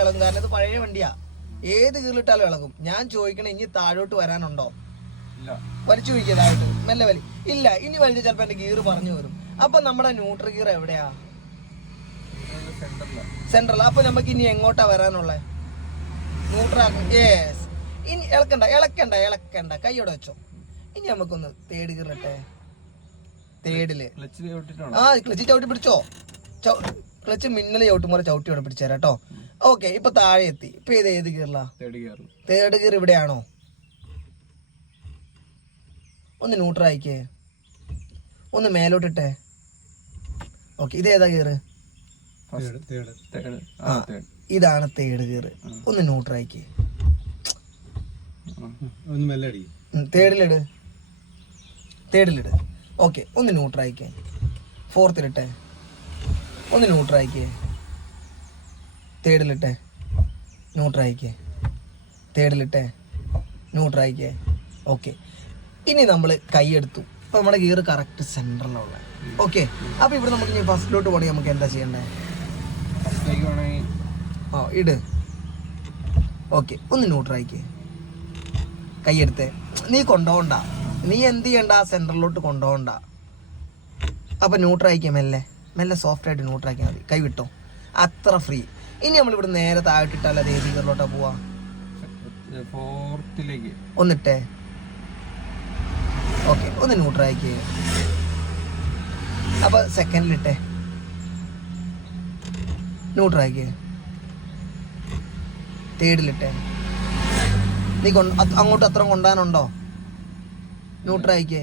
ഇളകും, കാരണം ഇത് പഴയ വണ്ടിയാ. ഏത് ഗീറിലിട്ടാലും ഇളകും. ഞാൻ ചോദിക്കണേ ഇനി താഴോട്ട് വരാനുണ്ടോ? വലിച്ചു ചോദിക്കതായിട്ട് മെല്ലെ വലി ഇല്ല. ഇനി വലിച്ച ചിലപ്പോ എന്റെ ഗീർ പറഞ്ഞു വരും. അപ്പൊ നമ്മുടെ ന്യൂട്രൽ ഗീർ എവിടെയാ? സെൻട്രൽ. അപ്പൊ നമുക്ക് ഇനി എങ്ങോട്ടാ വരാനുള്ളത്? ന്യൂട്രാക്കും. യെസ്. ഇനി ഇളക്കണ്ട, കൈയോടെ വെച്ചോ. ഇനി നമുക്കൊന്ന് തേർഡ് ഗീറിലിട്ടെ. തേർഡില് ക്ലച്ച് ചവിട്ടി പിടിച്ചോ. ക്ലച്ച് മിന്നൽ ചവിട്ടും പോലെ ചവിട്ടി ഇവിടെ പിടിച്ചേരാ കേട്ടോ. ഓക്കെ, ഇപ്പൊ താഴെ എത്തി. ഇപ്പൊ ഏത് ഗീറിലാ? തേർഡ് ഗീർ ഇവിടെയാണോ? ഒന്ന് ന്യൂട്രായിക്കേ, ഒന്ന് മേലോട്ടിട്ടെ. ഓക്കെ, ഇതേതാ ഗീറ്? ഇതാണ് തേർഡ് ഗീറ്. ഒന്ന് ന്യൂട്രായിക്കേ. തേർഡിലിട്. ഓക്കെ, ഒന്ന് ന്യൂട്രായിക്കേ. ഫോർത്തിലിട്ടെ. ഒന്ന് ന്യൂട്രായിക്കേ. തേർഡിലിട്ടെ. ന്യൂട്രായിക്കേ. തേർഡിലിട്ടെ. ന്യൂട്രായിക്കേ. ഓക്കെ, ഇനി നമ്മൾ കൈയെടുത്തു. ഇപ്പൊ നമ്മുടെ ഗിയർ കറക്റ്റ് സെന്ററിലുള്ള. ഓക്കെ, അപ്പൊ ഇവിടെ നമുക്ക് ഇനി ഫസ്റ്റിലോട്ട് പോകണമെങ്കിൽ നമുക്ക് എന്താ ചെയ്യണ്ടേ? ഇട്. ഓക്കെ, ഒന്ന് ന്യൂട്രായിക്കേ. കൈയെടുത്തേ. നീ കൊണ്ടുപോകണ്ട, നീ എന്ത് ചെയ്യണ്ട, സെന്ററിലോട്ട് കൊണ്ടുപോകണ്ട. അപ്പൊ ന്യൂട്രായിക്കേ. മെല്ലെ സോഫ്റ്റ് ആയിട്ട് ന്യൂട്രാക്കിയാൽ മതി. കൈ വിട്ടോ, അത്ര ഫ്രീ. ഇനി നമ്മളിവിടെ നേരെ താഴെട്ടിട്ടാൽ അത് ഏത് ഗിയറിലോട്ടാ പോവാ? ഒന്നിട്ടേ. ഓക്കെ, ഒന്ന് ന്യൂട്രായിക്കേ. അപ്പൊ സെക്കൻഡിലിട്ടെ. ന്യൂട്രായിക്കേ. തേർഡിലിട്ടെ. നീ അങ്ങോട്ട് അത്ര കൊണ്ടാനുണ്ടോ? ന്യൂട്രായിക്കേ.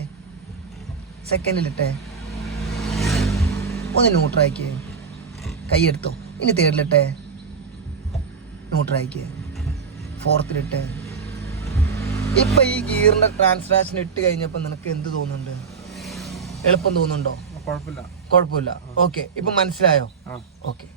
സെക്കൻഡിലിട്ടെ. ഒന്ന് ന്യൂട്രായിക്കേ. കൈയെടുത്തോ. ഇനി തേർഡിലിട്ടെ. ന്യൂട്രായിക്കേ. ഫോർത്തിലിട്ടെ. ഇപ്പൊ ഈ ഗിയറിന്റെ ട്രാൻസ്ലാഷൻ ഇട്ട് കഴിഞ്ഞപ്പോ നിനക്ക് എന്ത് തോന്നുന്നുണ്ട്? എളുപ്പം തോന്നുന്നുണ്ടോ? കുഴപ്പമില്ല. ഓക്കെ, ഇപ്പൊ മനസ്സിലായോ? ഓക്കെ.